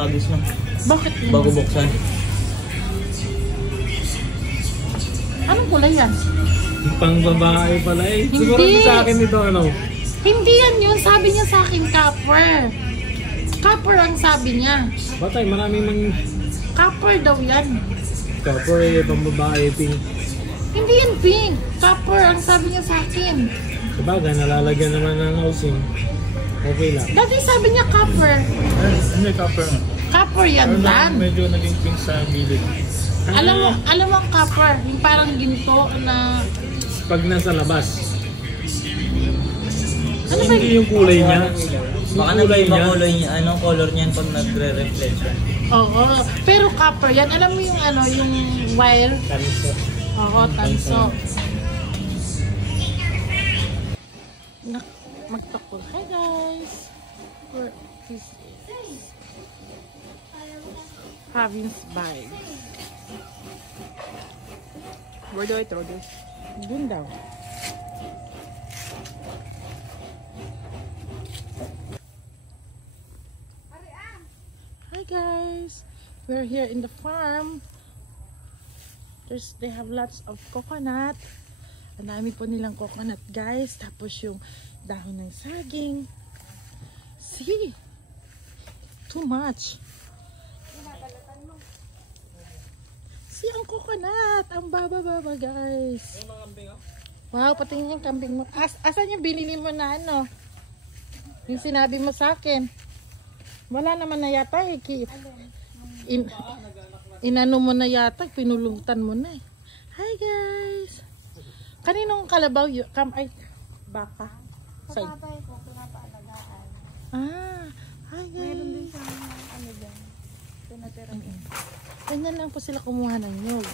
Agis lang. Bakit? Bago buksan. Anong kulay yan? Pang babae pala eh. Hindi. Siguro sa akin ito ano. Hindi yan yun. Sabi niya sa akin, copper. Copper ang sabi niya. Batay, maraming mang... Copper daw yan. Copper eh, pang babae, pink. Hindi yan pink. Copper ang sabi niya sa akin. Sabagay, nalalagyan naman ng housing. Okay lang. Dati sabi niya copper. Ano yung copper nga? Copper yan dan. Medyo naging pink sa gilid. Alam mo ang copper. Yung parang ginto na... Pag nasa labas. Ano ba Hindi yung kulay niya. Baka nag-iba kulay niya. Anong color niyan pag nagre-reflection? Oo. Pero copper yan. Alam mo yung ano, yung wire? Tanso. Oo, tanso. Magtakol. Hi guys! This is Havin's bag. Where do I throw this? Dun daw. Hi guys! We're here in the farm. They have lots of coconut. Ang dami po nilang coconut guys. Tapos yung dahon ng saging. See? Too much. See ang coconut. Ang baba-baba guys. Wow, patingin yung kambing mo. Asan yung binili mo na ano? Yung sinabi mo sa akin. Wala naman na yata eh. Inano mo na yata. Pinulutan mo na eh. Hi guys. Kaninong kalabaw yun? Ay, baka. Kapatay ko, pinapaalagaan. Hi guys. Meron din siya ano dyan. Pinatira ko. Ganyan lang po sila kumuha ng nyog.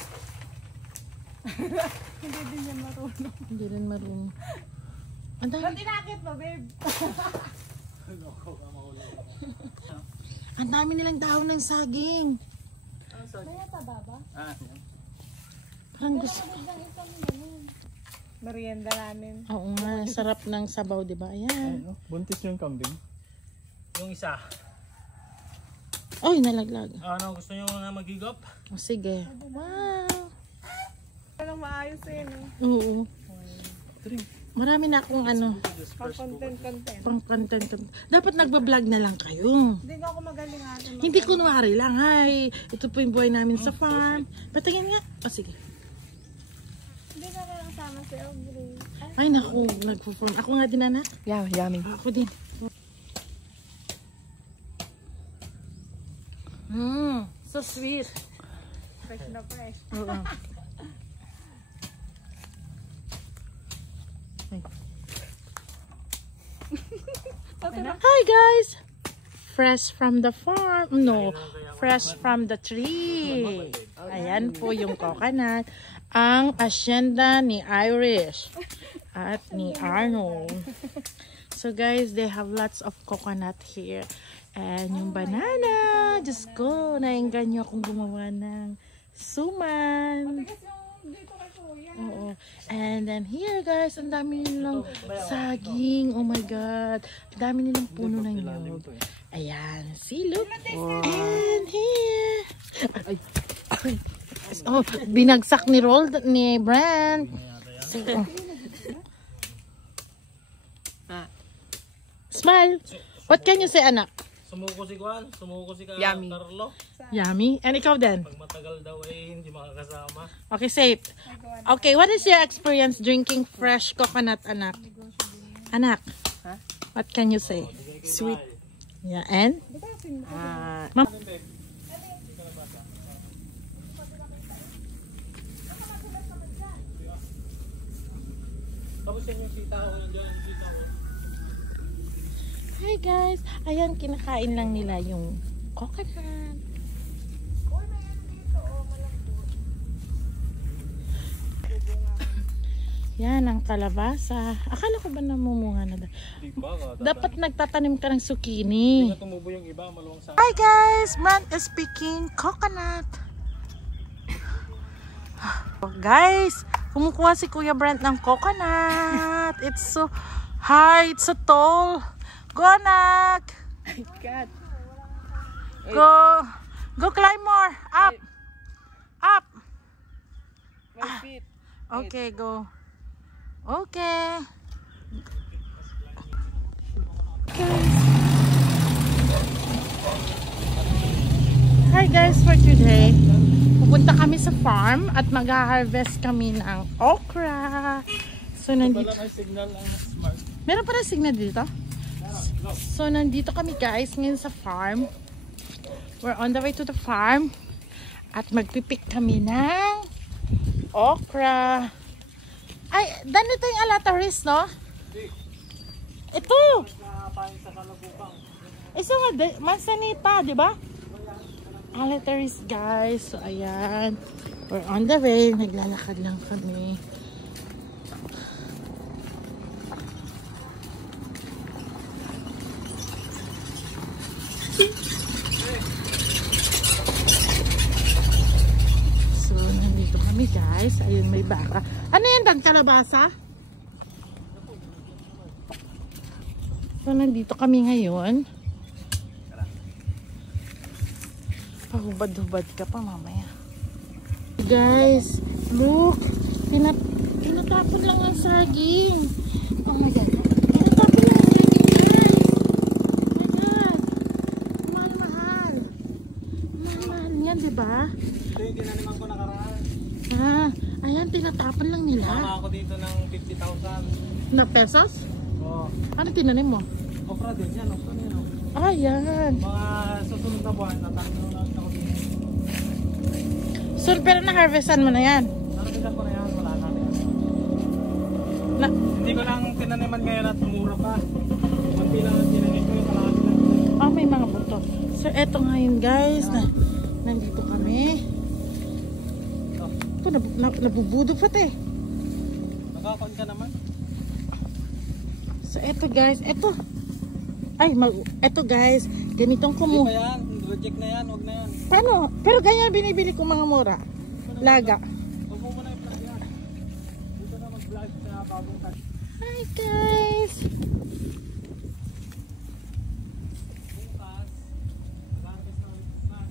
Hindi din niya marunong. Hindi rin marunong. Ang dami. Ba't inakit mo, babe? Ang dami nilang dahon ng saging. May taba ba? Parang gusto. Merienda namin. Oo nga, sarap ng sabaw, di ba? Ayan. Buntis yung kambing. Yung isa. Oy, nalaglag. Ano, gusto nyo na magigop? O sige. Wow. Walang maayos eh, no? Oo. Marami na akong ano, Pang-content. pang content. Dapat nagbablog na lang kayo. Hindi ko ako magaling ate. Hindi kunwari lang, hi, ito po yung buhay namin sa farm. Patingin nga. O sige. Hindi ka lang sama si Aubrey. Ay naku, nagpo-form. Ako nga din anak. Yeah, yummy. Ako din. So sweet. Fresh na fresh. Oo. Hi guys! Fresh from the farm. No, fresh from the tree. Ayan po yung coconut. Ang asyenda ni Irish at ni Arnold. So guys, they have lots of coconut here. And yung banana. Diyos ko, nainggan niyo akong gumawa ng suman. Oo. And then here guys, ang dami nilang saging. Oh my god. Ang dami nilang puno ng nyog. Ayan. See, look. And here. Oh, binagsak ni ni Brand. So, Smile. What can you say, anak? Sumuko si Juan, sumuko si Yummy. Carlo. Yummy. And ikaw din? Pag matagal daw eh, hindi makakasama. Okay, safe. Okay, what is your experience drinking fresh coconut, anak? Anak, what can you say? Sweet. Yeah, and? Ma'am? Tapos yan yung sita ko yun dyan, sita ko. Hi guys. Ayan, kinakain lang nila yung coconut. Yan ang kalabasa. Akala ko ba namumunga na? Di ba ka? Dapat nagtatanim ka ng zucchini. Hindi na tumubo yung iba, maluwang sa... Hi guys! Brand is picking coconut. Guys, kumukuha si Kuya Brand ng coconut. It's so high, it's so tall. Go anak! God. Go climb more. Up. Up. My feet. Okay, go. Okay. Hi guys, for today, pupunta kami sa farm at mag-harvest kami ng okra. So nandito. Wala may signal ang smart. Meron pa rin signal dito? So nandito kami guys ngayon sa farm. We're on the way to the farm at magpipik kami ng okra. Ay, ganito yung alataris, no? Ito! Isa nga, mansanita, di ba? Alataris, guys. So, ayan. We're on the way. Naglalakad lang kami. So, nandito kami, guys. Ayun, may baka. Ano yan, Dan? Kalabasa? So, nandito kami ngayon. Pahubad-hubad ka pa mamaya. Guys, look. Tinatapon lang ang saging. Oh my God. Tinatapon lang ang saging, guys. Oh my God. Mahal-mahal. Mahal-mahal yan, diba? Ito yung tinaniman ko nakaraan. Ah, ayan, tinatapon lang nila. Tama ako dito ng 50,000. Na pesos? Oo. Ano tinanim mo? Okra din yan. Okra din yan. Ah, yan. Mga susunod na buwan, natanong lang ako din. So, pero na-harvestan mo na yan? Narabitan ko na yan. Wala na yan. Na Hindi ko lang tinaniman ngayon at mura pa. Kunti lang ang tinanim ko yung kalahati lang. oh, may mga buto. So, eto ngayon guys. Nandito kami. Ito, nabubudog pati. Nakakon ka naman. So, eto guys. Eto. Ay, eto guys. Ganitong Hindi kumuha. pa yan. Reject na yan. Huwag na yan. Paano? Pero ganyan binibili ko mga mura. Laga. Huwag mo muna yung vlog yan. Dito na mag-vlog sa bagong touch. Hi guys. Bukas. Mag-harvest na ulit bukas.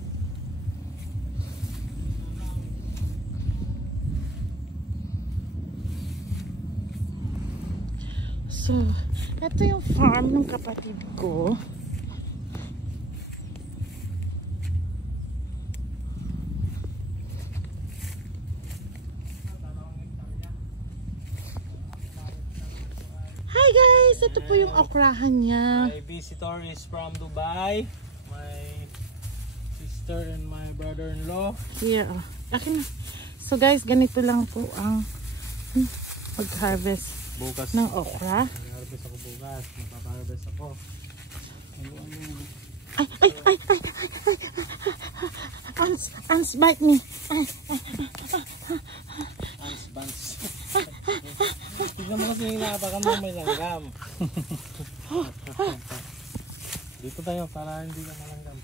So, eto yung farm ng kapatid ko. Hi guys! Ito po yung okrahan niya. My visitor is from Dubai. My sister and my brother-in-law. Yeah. Akin na. So guys, ganito lang po ang mag-harvest Bukas. ng okra. Mag-harvest ako bukas. Magpapa-harvest ako. Ay! Ants bite me. Ants buns. Tignan mo kasi yung napakan mo may langgam. Dito tayo para hindi ka malanggam.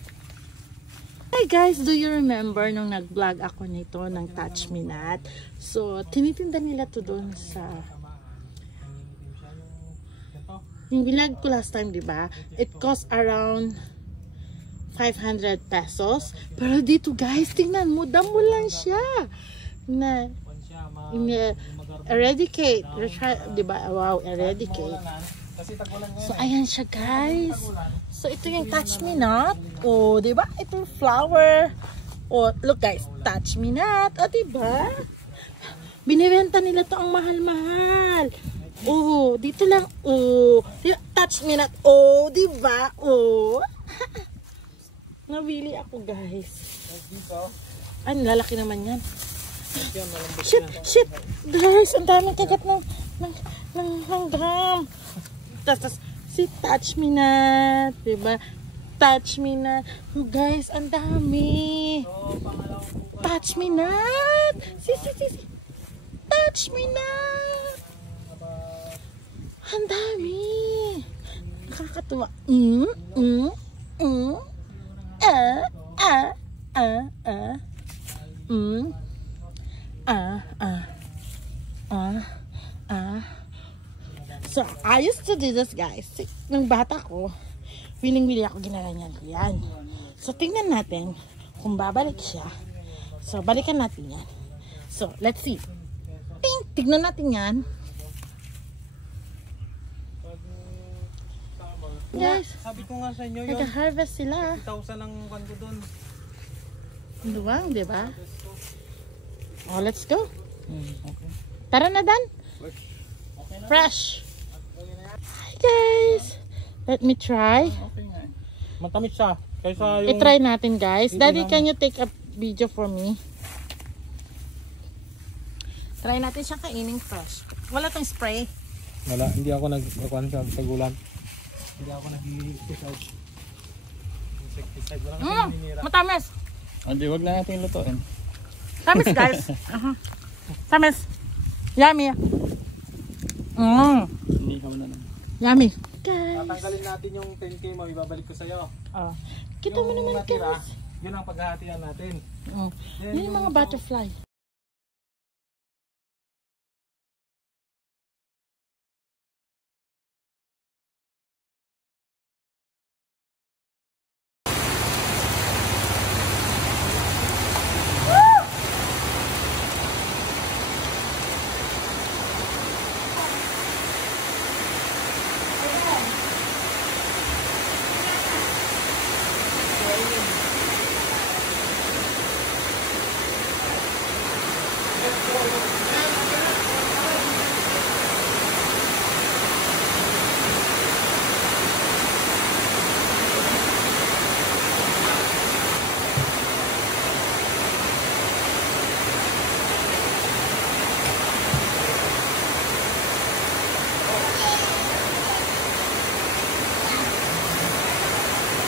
Hi guys, do you remember nung nag-vlog ako nito ng Touch Me Not? So, tinitinda nila to doon sa... Yung vlog ko last time, di ba? It cost around 500 pesos. Pero dito guys, tingnan mo, damo lang siya. Na, eradicate. Di ba? Wow, eradicate. So, ayan siya guys. So, ito yung Touch Me Not. O, di ba? Ito yung flower. O, look guys, Touch Me Not. O, di ba? Binibenta nila to ang mahal-mahal. Oh, dito lang. Oh, Touch Me Not. Oh, di ba? Oh. Nabili ako, guys. Ay, lalaki naman yan. Shit. Guys, ang daming kagat ng langgam. Tas, si Touch Me Not. Diba? Touch Me Not. Oh, guys, ang dami. Touch Me Not. Si. Touch Me Not. Ang dami. Nakakatuwa. So, I used to do this, guys. Nung bata ko, willing-wili ako, ginaganyan ko yan. So, tingnan natin kung babalik siya. So, balikan natin yan. So, let's see. Ting! Tignan natin yan. Guys, Sabi ko nga sa inyo yun, nag-harvest sila. 50,000 ang kanto doon. Luwang, di ba? Oh, let's go. Okay. Tara na, Dan. Fresh. Hi, guys. Let me try. Okay nga. Matamis siya. Kaysa yung... I-try natin, guys. Daddy, can you take a video for me? Try natin siyang kainin fresh. Wala tong spray. Wala, hindi ako nag-akuan sa tagulan. Hindi ako nag-insecticide. Insecticide. Wala kasi naninira. Matamis. Hindi, wag na natin lutuin. Tamis, guys. Tamis. Yummy. Hindi na naman. Yummy. Guys. Tatanggalin natin yung 10K mo, ibabalik ko sa'yo. Oh. Kita mo naman, natira, guys. yun ang paghahatian natin. Yan yung mga butterfly.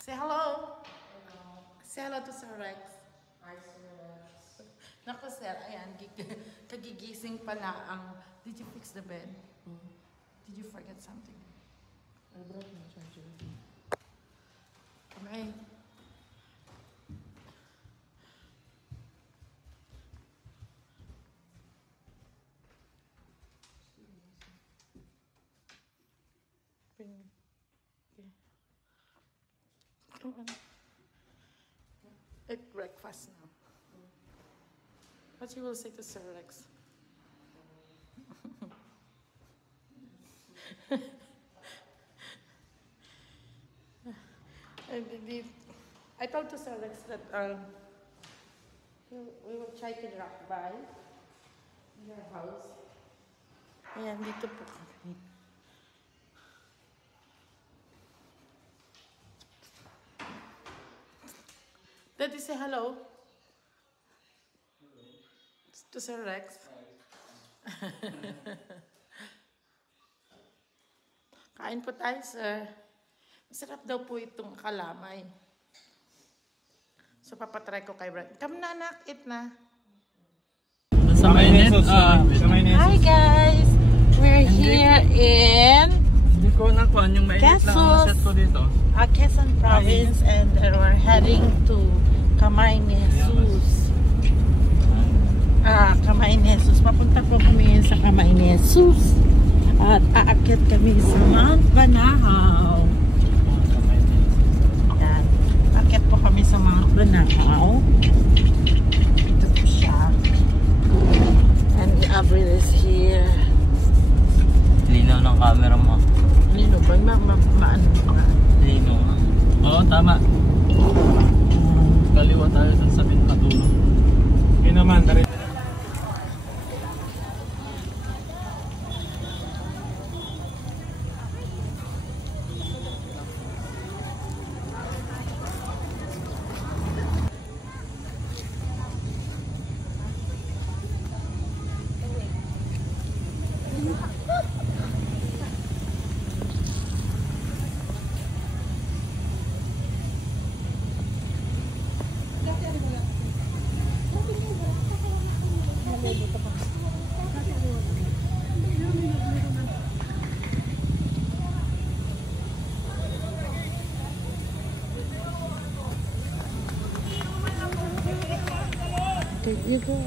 Say hello. Say hello to Sir Rex. Hi, Sir Rex. Naku, Sir, ayan, kagigising pala ang... Did you fix the bed? Did you forget something? I brought my charger. Kamay. Eat breakfast now. What you will say to Sir Rex? I told to Sir Rex that we will try to drop by your house. Ayan, dito po kami. Daddy, say hello to Sir Rex. Kain po tayo, sir. Masarap daw po itong kalamay. So, papatry ko kay Brad. Come na, anak. Eat na. Hi, guys. We're here in Hindi ko nakuha yung mainit lang ang set ko dito. Quezon Province, and we're heading to Kamay ni Jesus. Kamay ni Jesus. Papunta po kami sa Kamay ni Jesus. At aakyat kami sa Mount Banahaw. Yan. Aakyat po kami sa Mount Banahaw. Ito po siya. And Avril is here. Linaw ng camera mo. Lino ba? Maano ba? Linaw nga. Oo, tama. Kaliwa tayo sa pinakatulo. Yun naman, tarin. There you go.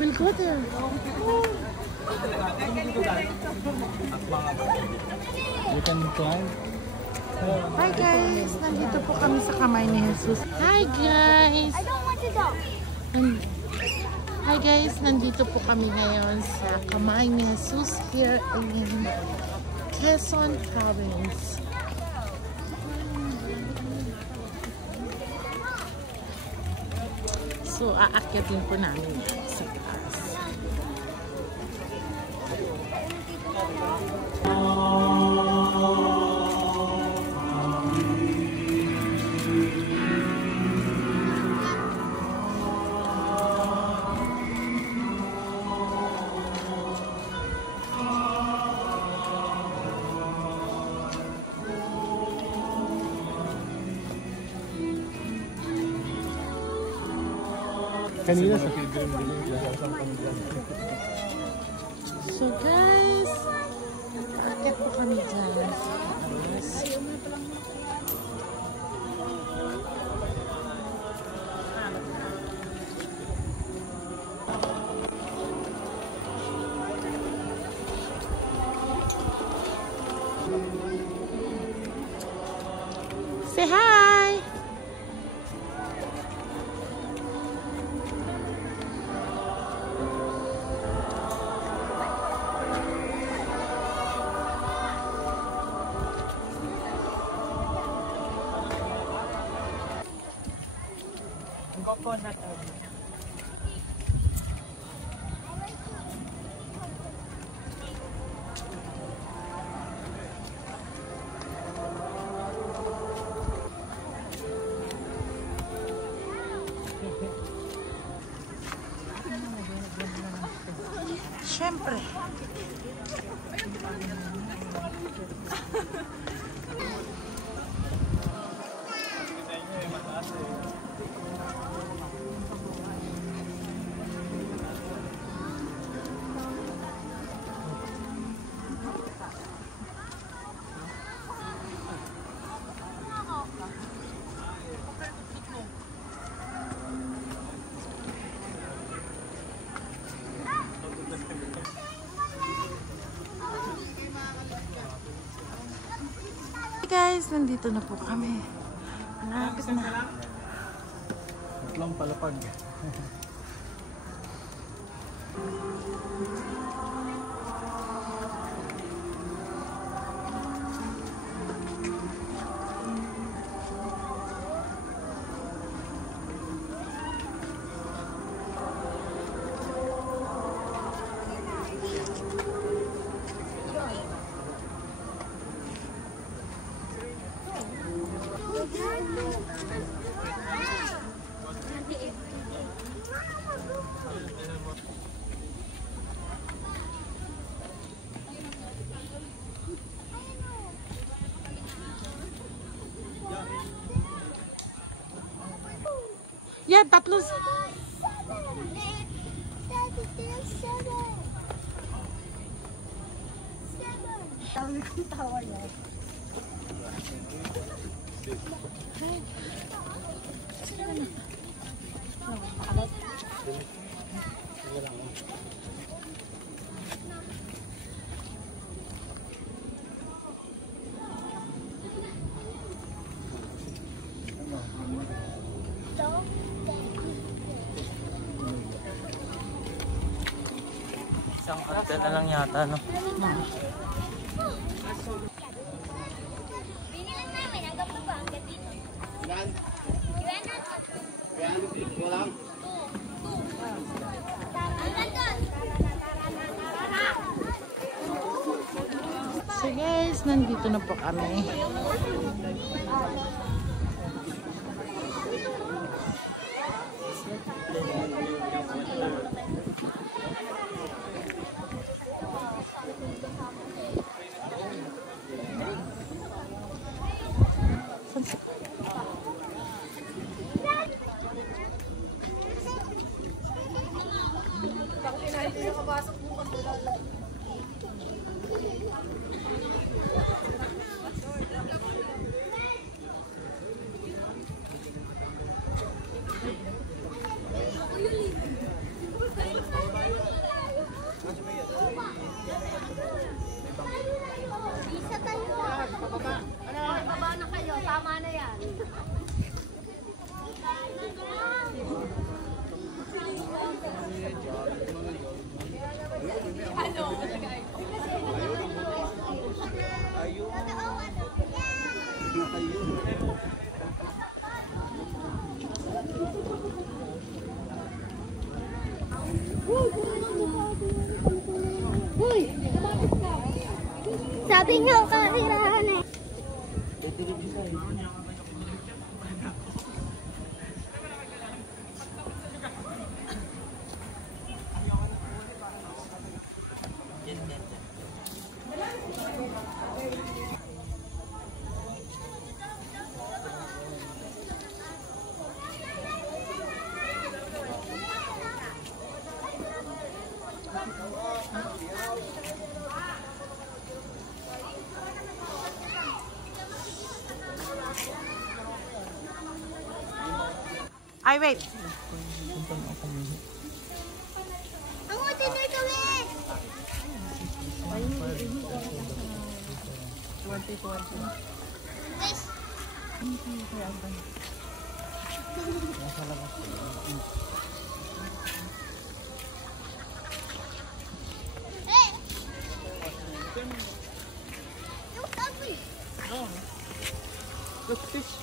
We'll go there. You can climb. Hi guys! Nandito po kami sa kamay ni Jesus. Hi guys! I don't want to go. Hi guys! Nandito po kami ngayon sa kamay ni Jesus here in Quezon Province. So, aakyatin po namin yan sa taas. Kanina sa So guys, aakit po kami dyan. Say hi! Coconut oil. Siyempre. Guys, nandito na po kami. Malapit na. Lang palapag. Yeah, tatlo. Isang kartel na lang yata, no? Binilan namin hanggang baba, hanggang dito. Ilan? So guys, nandito na po kami. Uy! Sabi nga kahirahan eh. Ay, wait. Ako, dinner gawin! 20. Look, fish.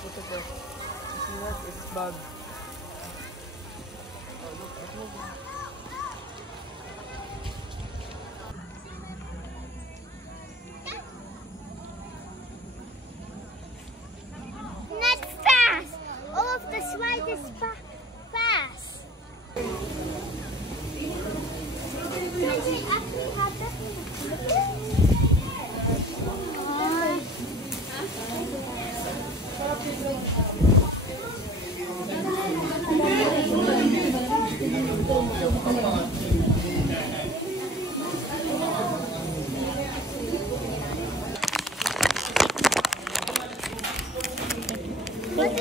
Look at that. You see that? It's bug. Oh, look, it's moving. Not fast! All of the slide is fast.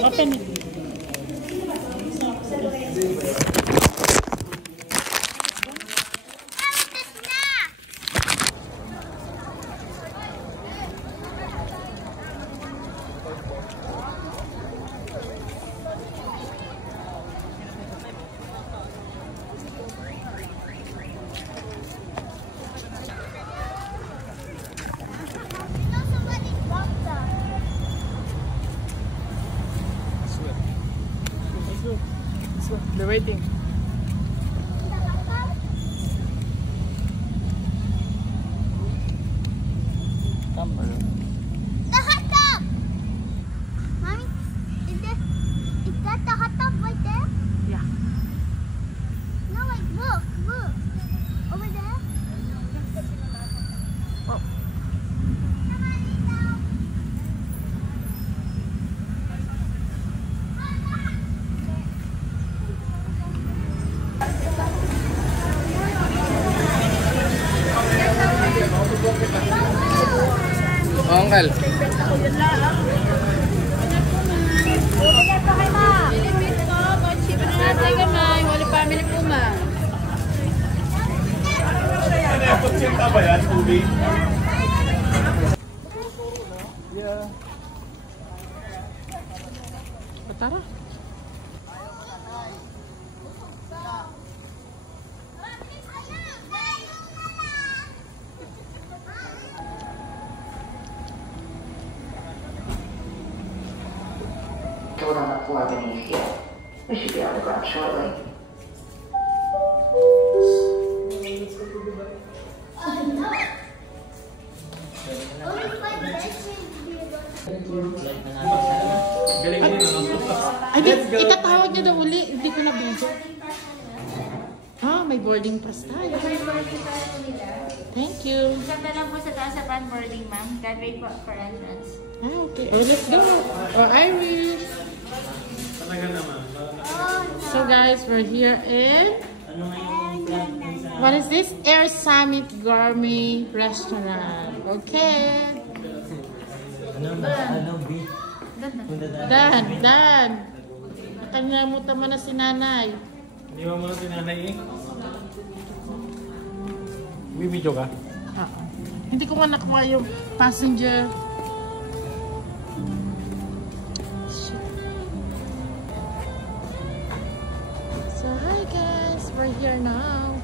Open it. They're waiting. The hot tub! Mommy, is that the hot tub right there? Yeah. No, like look. Over there? Oh. Uncle. Yeah. Tara. Stored on the floor beneath you. We should be on the ground shortly. Ay, itatawag niya daw uli. Hindi ko na video. Ah, may boarding pass tayo. Thank you. Ganda lang po sa taas sa pan boarding, ma'am. Gateway po for entrance. Ah, okay. Oh, let's go. Oh, Irish. So guys, we're here in... What is this? Air Summit Gourmet Restaurant. Okay. B? Dan. Nakalimutan mo na si nanay. Hindi mo muna sinanay eh. May video ka? Hindi ko nga nakuha yung passenger. So hi guys, we're here now.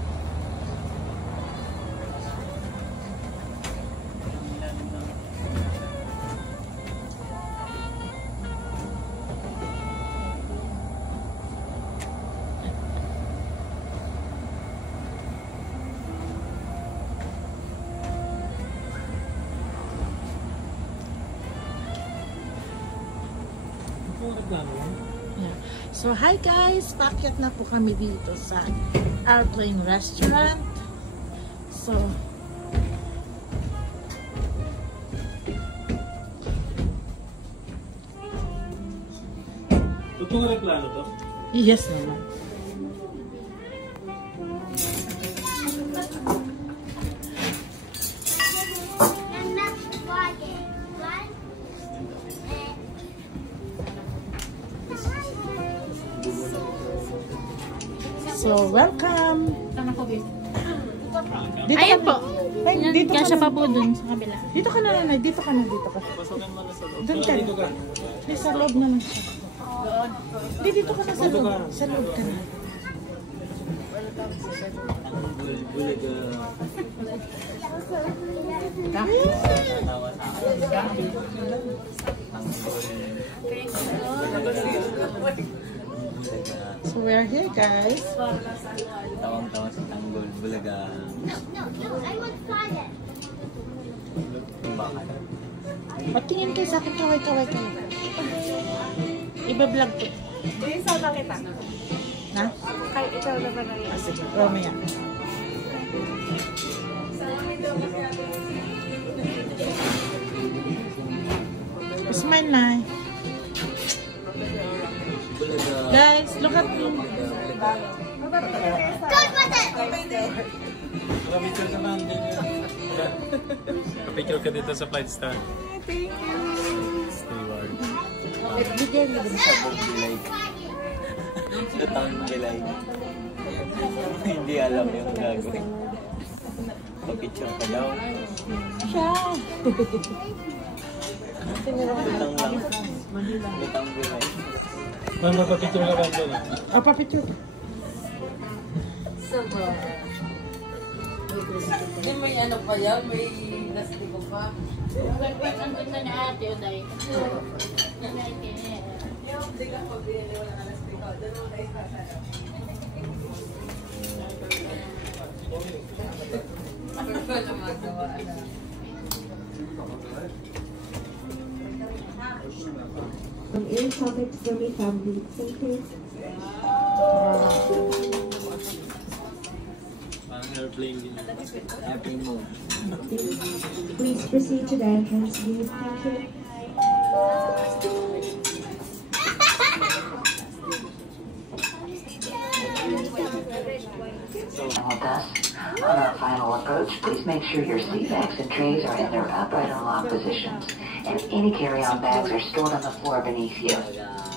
Yeah. So, hi guys! Paakyat na po kami dito sa Airplane Restaurant. So, Itong aeroplano to? yes naman. So, welcome! Dito Ayan ka po. Ay, dito ka Kasya na. pa po dun sa kabila. Dito ka na, nanay. Dito ka na, dito ka. Pasokin mo na sa loob. Doon ka na. Dito ka. Di, sa loob naman siya. Di, dito ka na sa loob. Sa loob ka na. So we're here, guys. Tawang-tawa sa tanggol, bulaga. No, I want fire. Bakal. Patingin kayo sa akin, kaway. Iba-vlog ko. Isa kita. Ha? Kahit ikaw na ba na Ah, sige. Mamaya. Smile na. Guys, look at me. Don't put it. Picture ka man din yan. Picture ka dito sa Flight Star. Thank you. Steward. Bigyan mo din sa bugbilay. Sa tanggilay. Hindi alam yung gagawin. Pag-picture ka daw. Siya. Lutang lang. Lutang bilay. Ma'am, magpa-picture ka ba doon? Ah, papicture. May ano pa yan? May plastiko pa? Ang ganda ni ate, Uday. Hindi ka pag binili wala na plastiko. Doon mo na isasaya. Ano ba na magawa? Air topics for me family. Thank you. Parang airplane din. Airplane mode. Please proceed to the entrance gate. Thank you. With us. On our final approach, please make sure your seat bags and trays are in their upright and locked positions, and any carry-on bags are stored on the floor beneath you.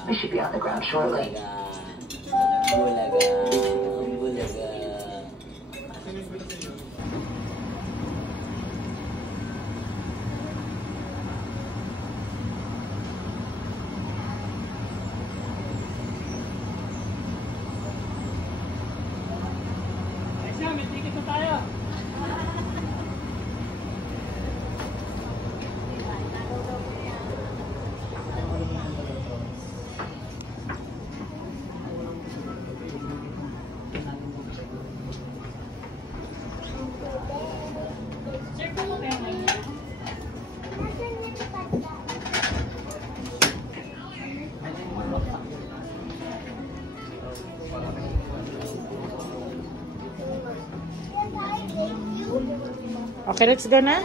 We should be on the ground shortly. Bulaga. Bulaga. Okay, let's go na.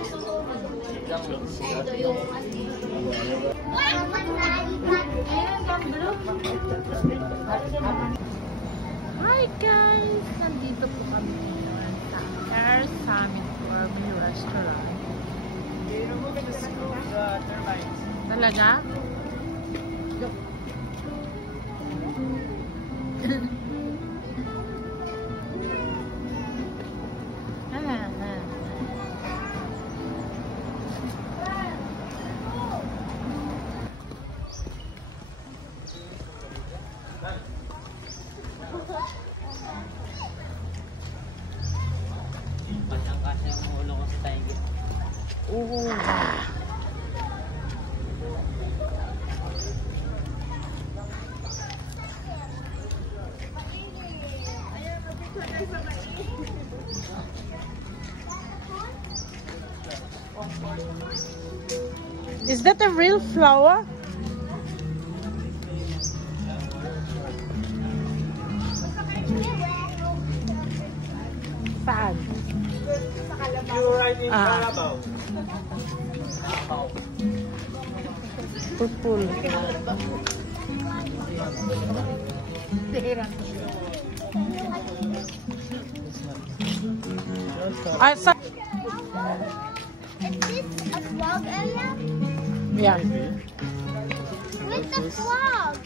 Hi guys! Nandito po kami ngayon sa Air Summit Gourmet Restaurant. Talaga? Kasya ang ulo ko sa tiger. Is that a real flower? Saan? You're right in Ah. Carabao. Purple. Ah, sa Is this a frog area? yeah. Where's the frog?